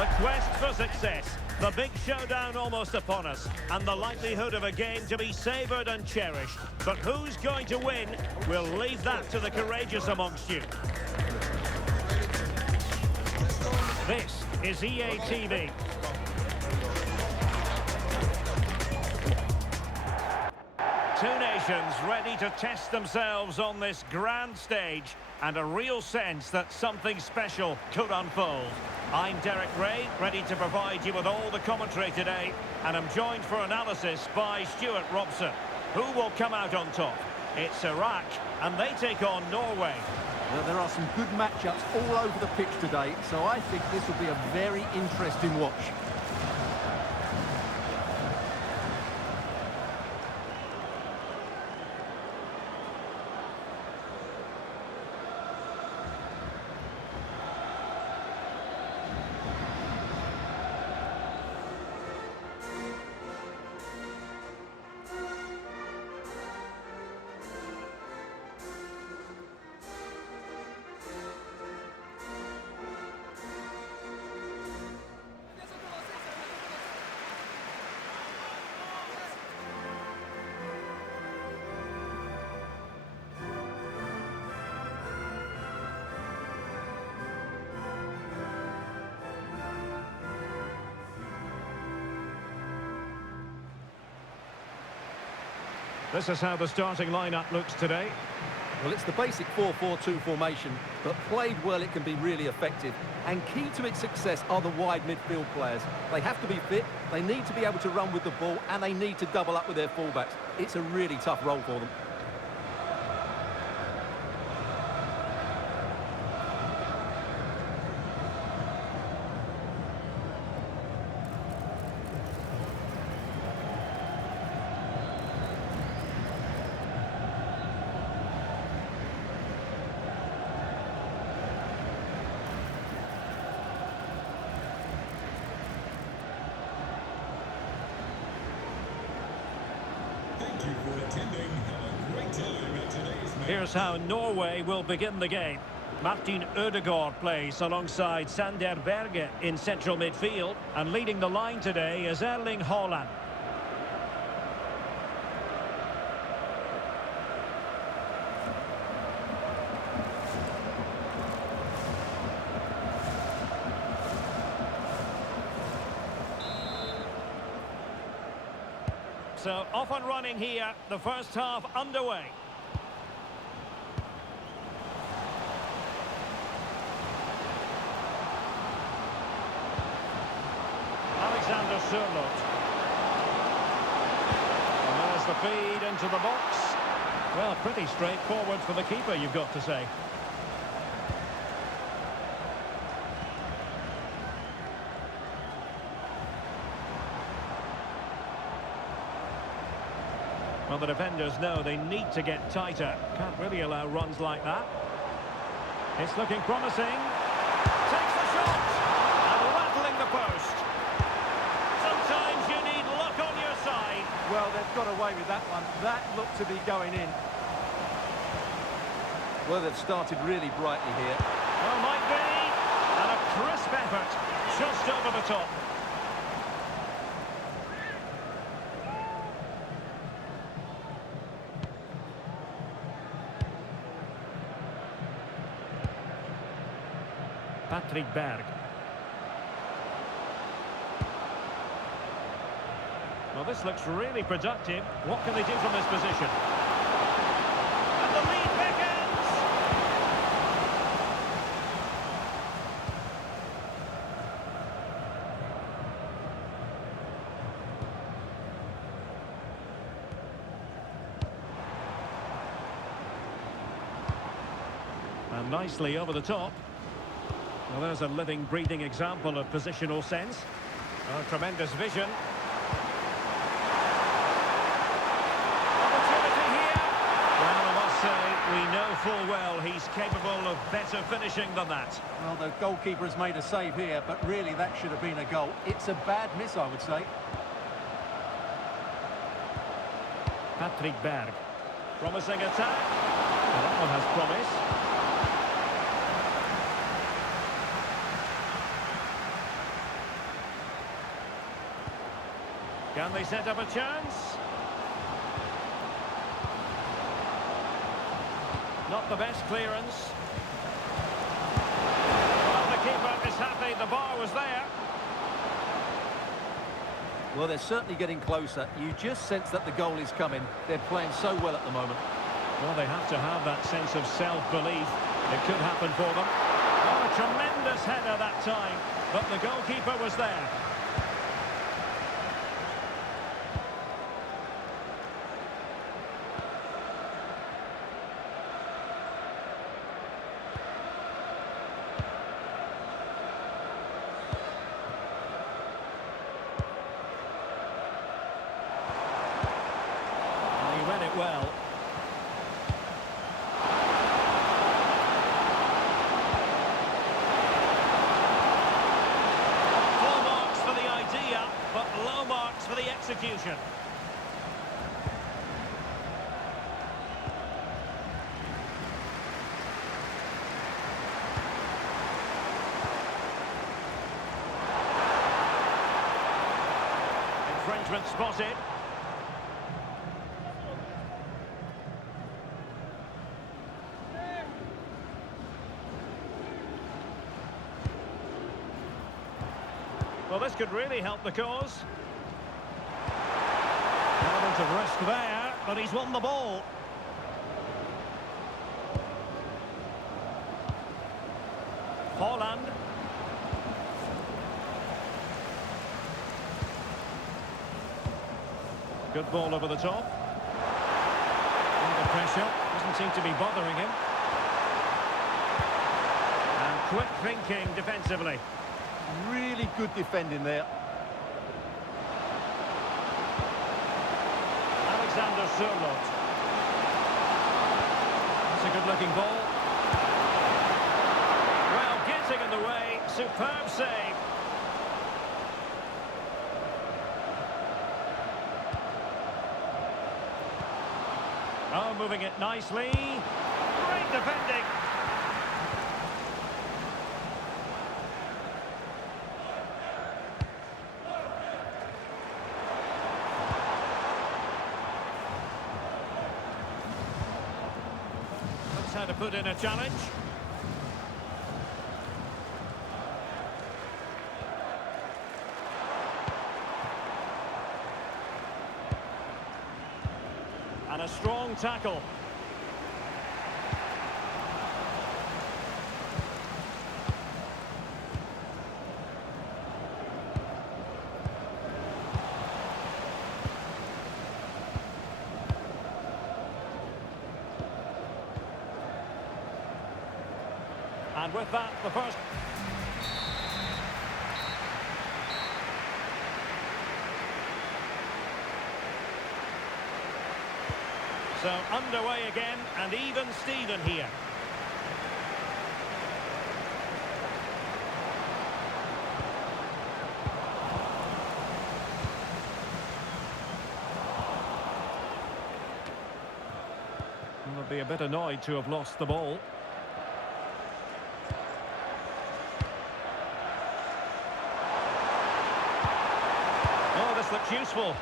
The quest for success, the big showdown almost upon us, and the likelihood of a game to be savoured and cherished. But who's going to win? We'll leave that to the courageous amongst you. This is EA TV. Two nations ready to test themselves on this grand stage, and a real sense that something special could unfold. I'm Derek Ray, ready to provide you with all the commentary today, and I'm joined for analysis by Stuart Robson. Who will come out on top? It's Iraq, and they take on Norway. Well, there are some good matchups all over the pitch today, so I think this will be a very interesting watch. This is how the starting lineup looks today. Well, it's the basic 4-4-2 formation, but played well it can be really effective. And key to its success are the wide midfield players. They have to be fit, they need to be able to run with the ball, and they need to double up with their fullbacks. It's a really tough role for them. Here's how Norway will begin the game. Martin Ødegaard plays alongside Sander Berge in central midfield, and leading the line today is Erling Haaland. So off and running here, the first half underway. Alexander Sørloth. And there's the feed into the box. Well, pretty straightforward for the keeper, you've got to say. Well, the defenders know they need to get tighter. Can't really allow runs like that. It's looking promising. Takes the shot. And rattling the post. Sometimes you need luck on your side. Well, they've got away with that one. That looked to be going in. Well, they've started really brightly here. Well, might be. And a crisp effort. Just over the top. Patrick Berg. Well, this looks really productive. What can they do from this position? And the lead beckons! And nicely over the top. Well, there's a living, breathing example of positional sense. Oh, tremendous vision. Opportunity here. Well, I must say, we know full well he's capable of better finishing than that. Well, the goalkeeper has made a save here, but really that should have been a goal. It's a bad miss, I would say. Patrick Berg. Promising attack. Well, that one has promise. Can they set up a chance? Not the best clearance. Well, the keeper is happy the bar was there. Well, they're certainly getting closer. You just sense that the goal is coming. They're playing so well at the moment. Well, they have to have that sense of self-belief. It could happen for them. Oh, a tremendous header that time, but the goalkeeper was there. He read it well. Full marks for the idea, but low marks for the execution. Infringement spotted. Well, this could really help the cause. Element of risk there, but he's won the ball. Holland. Good ball over the top. Under pressure, doesn't seem to be bothering him. And quick thinking defensively. Really good defending there. Alexander Sørloth. That's a good-looking ball. Well, getting in the way. Superb save. Oh, moving it nicely. Great defending. That's how to put in a challenge. And a strong tackle. And with that, the first... So underway again, and even Steven here. They'll be a bit annoyed to have lost the ball. Oh, this looks useful.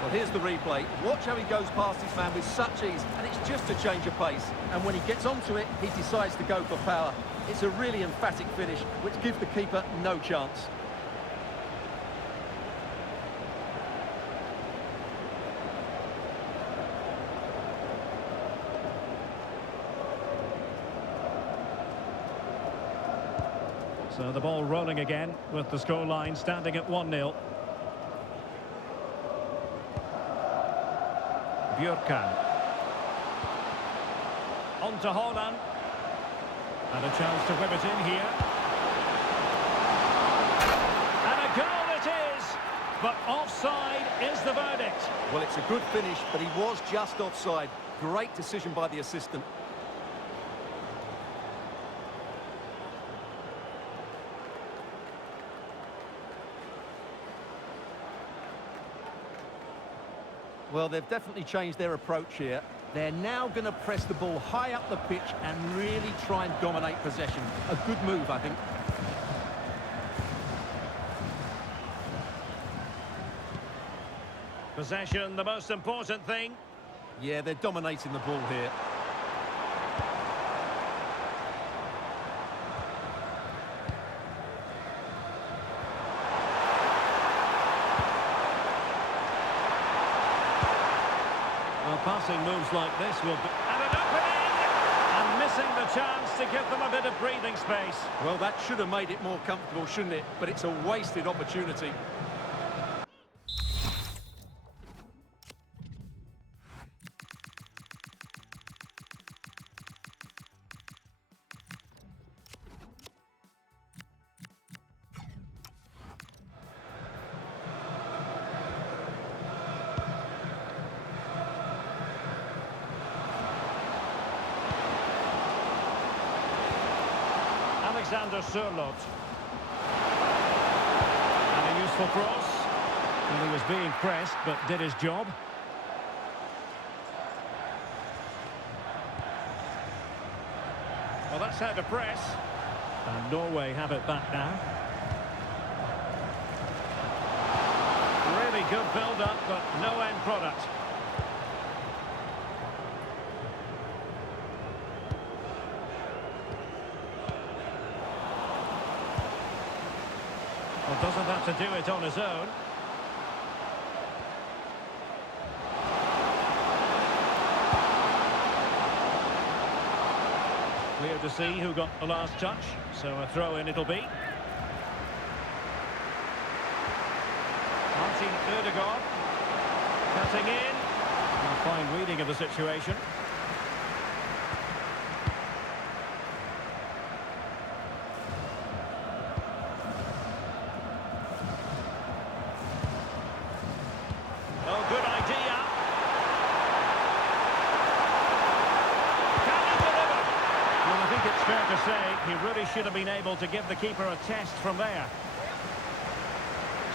Well, here's the replay. Watch how he goes past his man with such ease, and it's just a change of pace. And when he gets onto it, he decides to go for power. It's a really emphatic finish, which gives the keeper no chance. So the ball rolling again, with the scoreline standing at 1-0. Bjørkan. On to Holland. And a chance to whip it in here. And a goal it is! But offside is the verdict. Well, it's a good finish, but he was just offside. Great decision by the assistant. Well, they've definitely changed their approach here. They're now going to press the ball high up the pitch and really try and dominate possession. A good move, I think. Possession, the most important thing. Yeah, they're dominating the ball here. Well, passing moves like this will be... And an opening! And missing the chance to give them a bit of breathing space. Well, that should have made it more comfortable, shouldn't it? But it's a wasted opportunity. Alexander Sørloth. And a useful cross. Well, he was being pressed, but did his job. Well, that's how to press. And Norway have it back now. Really good build-up, but no end product. Well, doesn't have to do it on his own. Clear to see who got the last touch, so a throw-in it'll be. Martin Ødegaard cutting in. A fine reading of the situation. Oh, good idea. Can he deliver? Well, I think it's fair to say he really should have been able to give the keeper a test from there.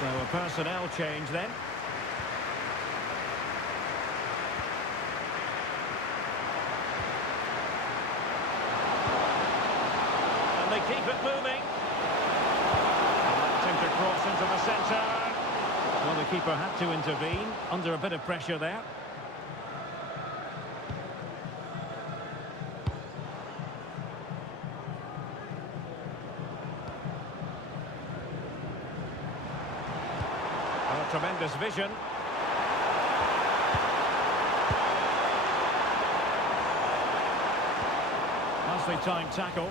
So a personnel change then. And they keep it moving. Attempting to cross into the centre. Well, the keeper had to intervene under a bit of pressure there. Oh, tremendous vision. Nicely timed tackle.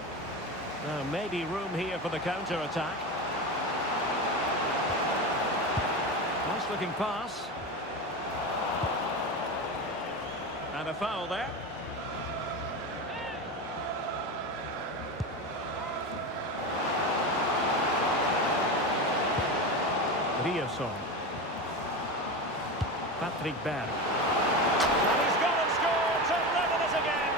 Now, maybe room here for the counter-attack. Nice looking pass. And a foul there. Riasson. Patrick Berg. And he's gone and scored to level it again.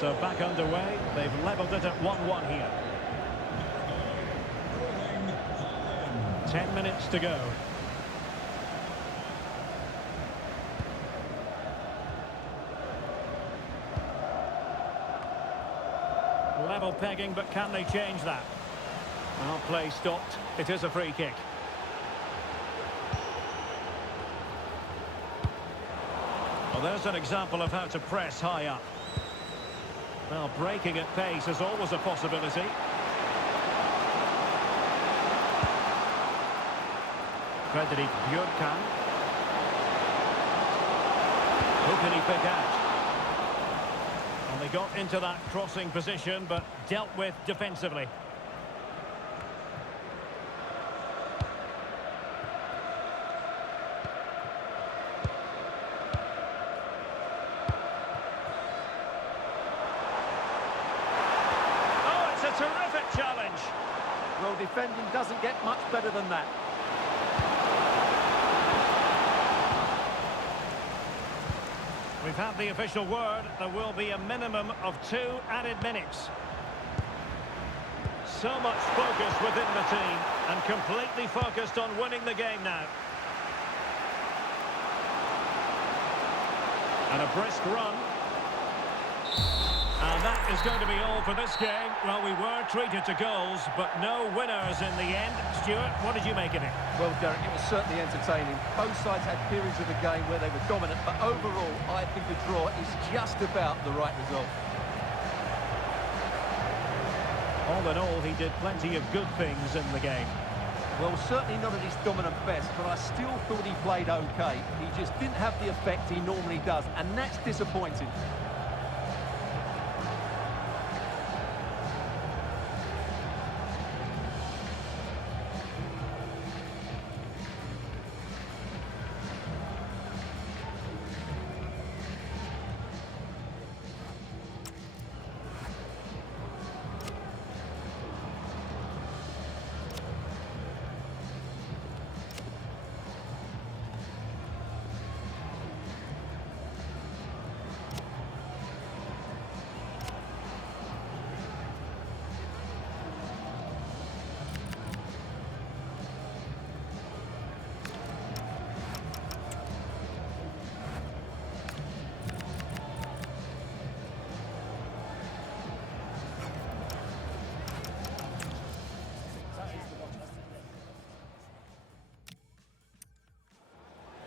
So back underway, they've levelled it at 1-1 here. 10 minutes to go. Level pegging, but can they change that? Well, play stopped. It is a free kick. Well, there's an example of how to press high up. Well, breaking at pace is always a possibility. Fredrik Bjørkan. Who can he pick out? And they got into that crossing position, but dealt with defensively. bench. Well, defending doesn't get much better than that. We've had the official word. There will be a minimum of 2 added minutes. So much focus within the team and completely focused on winning the game now. And a brisk run. And that is going to be all for this game. Well, we were treated to goals, but no winners in the end. Stuart, what did you make of it? Well, Derek, it was certainly entertaining. Both sides had periods of the game where they were dominant, but overall, I think a draw is just about the right result. All in all, he did plenty of good things in the game. Well, certainly not at his dominant best, but I still thought he played okay. He just didn't have the effect he normally does, and that's disappointing.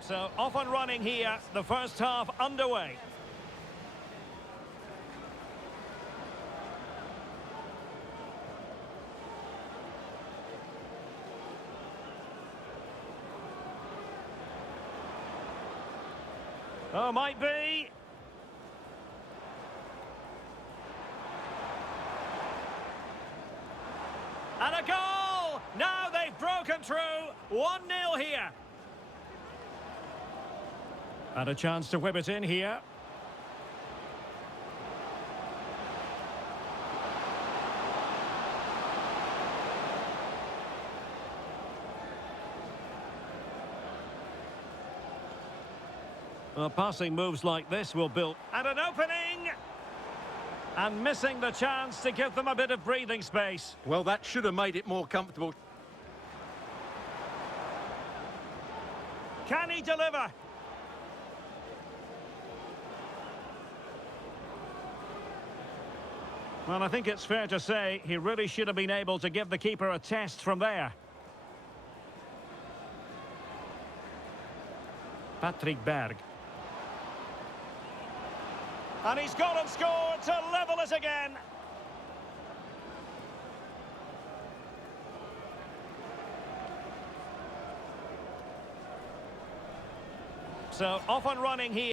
So, off and running here, the first half underway. Oh, might be. And a goal! Now they've broken through. 1-0 here. And a chance to whip it in here. Well, passing moves like this will build. And an opening! And missing the chance to give them a bit of breathing space. Well, that should have made it more comfortable. Can he deliver? Well, I think it's fair to say he really should have been able to give the keeper a test from there. Patrick Berg. And he's gone and scored to level it again. So, off and running here.